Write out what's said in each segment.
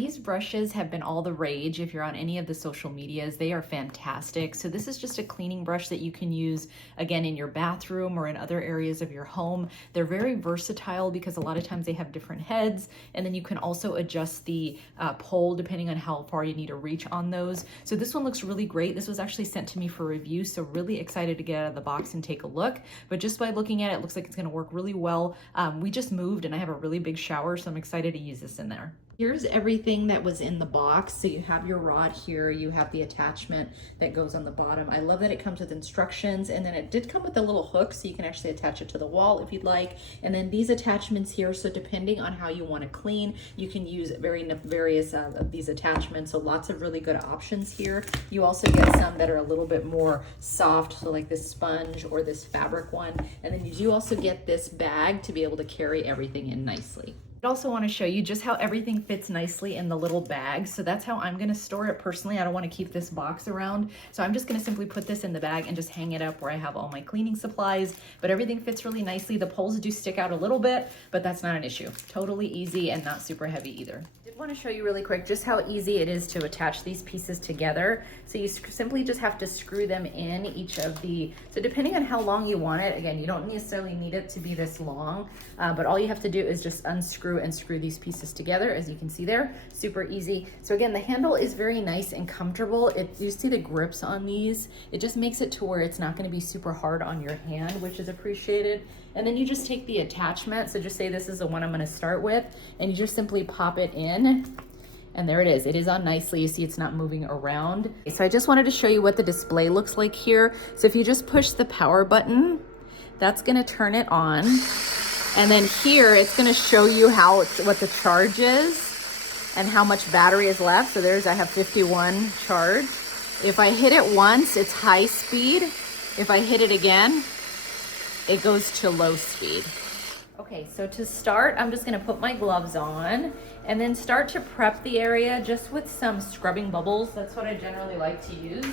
these brushes have been all the rage if you're on any of the social medias. They are fantastic. So this is just a cleaning brush that you can use, again, in your bathroom or in other areas of your home. They're very versatile because a lot of times they have different heads, and then you can also adjust the pole depending on how far you need to reach on those. So this one looks really great. This was actually sent to me for review, so really excited to get out of the box and take a look. But just by looking at it, it looks like it's gonna work really well. We just moved and I have a really big shower, so I'm excited to use this in there. Here's everything that was in the box. So you have your rod here, you have the attachment that goes on the bottom. I love that it comes with instructions, and then it did come with a little hook so you can actually attach it to the wall if you'd like. And then these attachments here, so depending on how you want to clean, you can use various of these attachments. So lots of really good options here. You also get some that are a little bit more soft, so like this sponge or this fabric one. And then you do also get this bag to be able to carry everything in nicely. I also want to show you just how everything fits nicely in the little bag. So that's how I'm going to store it personally. I don't want to keep this box around. So I'm just going to simply put this in the bag and just hang it up where I have all my cleaning supplies. But everything fits really nicely. The poles do stick out a little bit, but that's not an issue. Totally easy and not super heavy either. I did want to show you really quick just how easy it is to attach these pieces together. So you simply just have to screw them in each of the, so depending on how long you want it, again, you don't necessarily need it to be this long, but all you have to do is just unscrew and screw these pieces together, as you can see there. Super easy. So again, the handle is very nice and comfortable. You see the grips on these, it just makes it to where it's not going to be super hard on your hand, which is appreciated. And then you just take the attachment, so just say this is the one I'm going to start with, and you just simply pop it in, and there it is. It is on nicely. You see it's not moving around. So I just wanted to show you what the display looks like here. So if you just push the power button, that's going to turn it on. And then here, it's gonna show you what the charge is and how much battery is left. So I have 51 charge. If I hit it once, it's high speed. If I hit it again, it goes to low speed. Okay, so to start, I'm just gonna put my gloves on and then start to prep the area just with some scrubbing bubbles. That's what I generally like to use.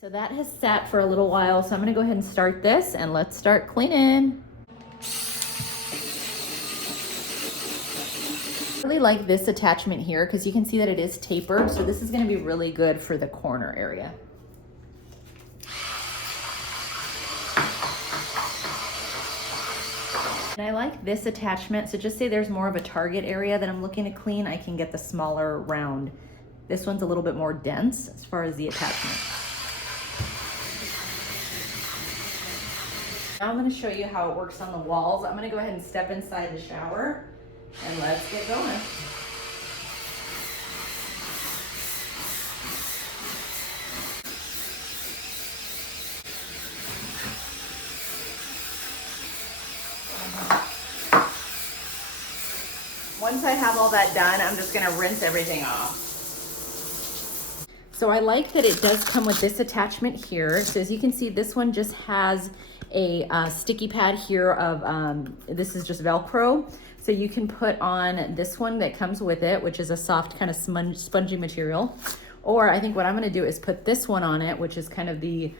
So that has sat for a little while, so I'm gonna go ahead and start this and let's start cleaning. I really like this attachment here because you can see that it is tapered, so this is gonna be really good for the corner area. And I like this attachment, so just say there's more of a target area that I'm looking to clean, I can get the smaller round. This one's a little bit more dense as far as the attachment. Now I'm going to show you how it works on the walls. I'm going to go ahead and step inside the shower and let's get going. Once I have all that done, I'm just going to rinse everything off. So I like that it does come with this attachment here. So as you can see, this one just has a sticky pad here of, this is just Velcro. So you can put on this one that comes with it, which is a soft kind of spongy material. Or I think what I'm gonna do is put this one on it, which is kind of the,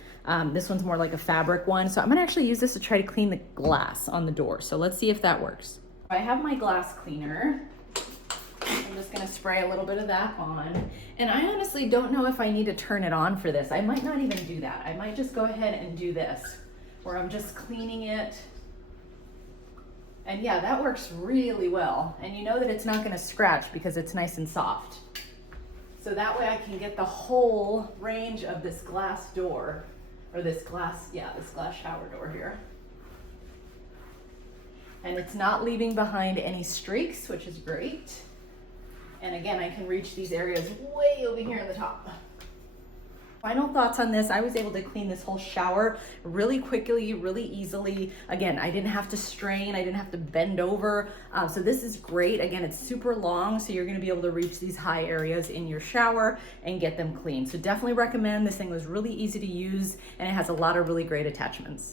this one's more like a fabric one. So I'm gonna actually use this to try to clean the glass on the door. So let's see if that works. I have my glass cleaner. I'm just gonna spray a little bit of that on. And I honestly don't know if I need to turn it on for this. I might not even do that. I might just go ahead and do this, where I'm just cleaning it. And yeah, that works really well. And you know that it's not gonna scratch because it's nice and soft. So that way I can get the whole range of this glass door, or this glass shower door here. And it's not leaving behind any streaks, which is great. And again, I can reach these areas way over here in the top. Final thoughts on this. I was able to clean this whole shower really quickly, really easily. Again, I didn't have to strain, I didn't have to bend over. So this is great. Again, it's super long, so you're gonna be able to reach these high areas in your shower and get them clean. So definitely recommend. This thing was really easy to use and it has a lot of really great attachments.